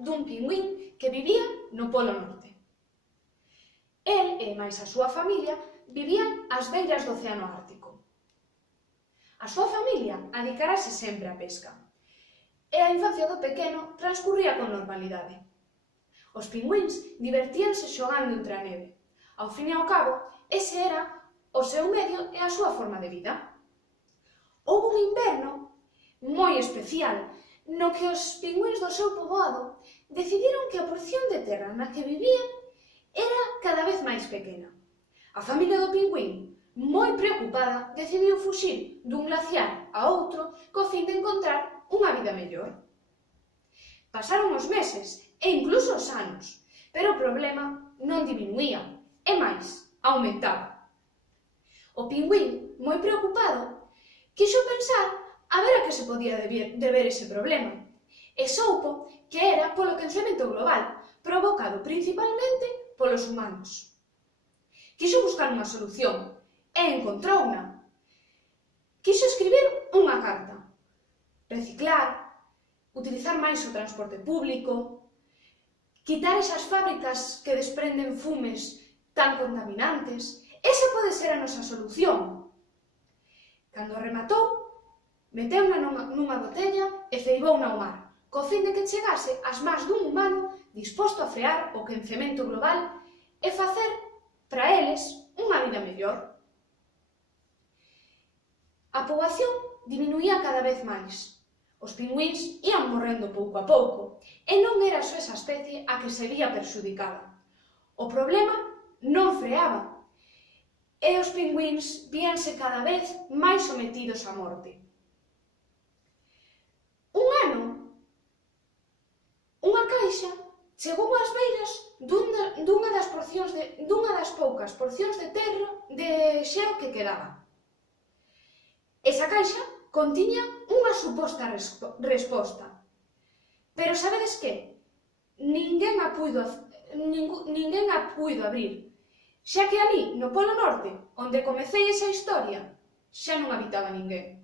dun pingüín que vivía no Polo Norte. El e máis a súa familia vivían ás beiras do Océano Ártico. A súa familia adicarase sempre á pesca, e a infancia do pequeno transcurría con normalidade. Os pingüíns divertíanse xogando entre a neve. Ao fin e ao cabo, ese era o seu medio e a súa forma de vida. Houbo un inverno moi especial no que os pingüíns do seu poboado decidiron que a porción de terra na que vivían era cada vez máis pequena. A familia do pingüín, moi preocupada, decidiu fuxir dun glaciar a outro co fin de encontrar unha vida mellor. Pasaron os meses e incluso os anos, pero o problema non diminuía, e máis, aumentaba. O pingüín, moi preocupado, quixo pensar a ver a que se podía deber ese problema, e soupo que era polo quencemento global, provocado principalmente polos humanos. Quixo buscar unha solución, e encontrouna. Quixo escribir unha carta, reciclar, utilizar máis o transporte público, quitar esas fábricas que desprenden fumes tan contaminantes. Esa pode ser a nosa solución. Cando rematou, meteuna nunha botella e ceibouna ao mar, co fin de que chegase ás mans dun humano disposto a frear o quencemento global e facer, para eles, unha vida mellor. A poboación diminuía cada vez máis. Os pingüíns ían morrendo pouco a pouco, e non era só esa especie a que se vía perxudicada. O problema non freaba, e os pingüíns víanse cada vez máis sometidos á morte. Un ano, unha caixa chegou ás beiras dunha das poucas porcións de terra de xeo que quedaba. Esa caixa contiña unha suposta resposta, pero sabedes que? Ninguén a puido abrir, xa que ali, no Polo Norte, onde comecei esa historia, xa non habitaba ninguén.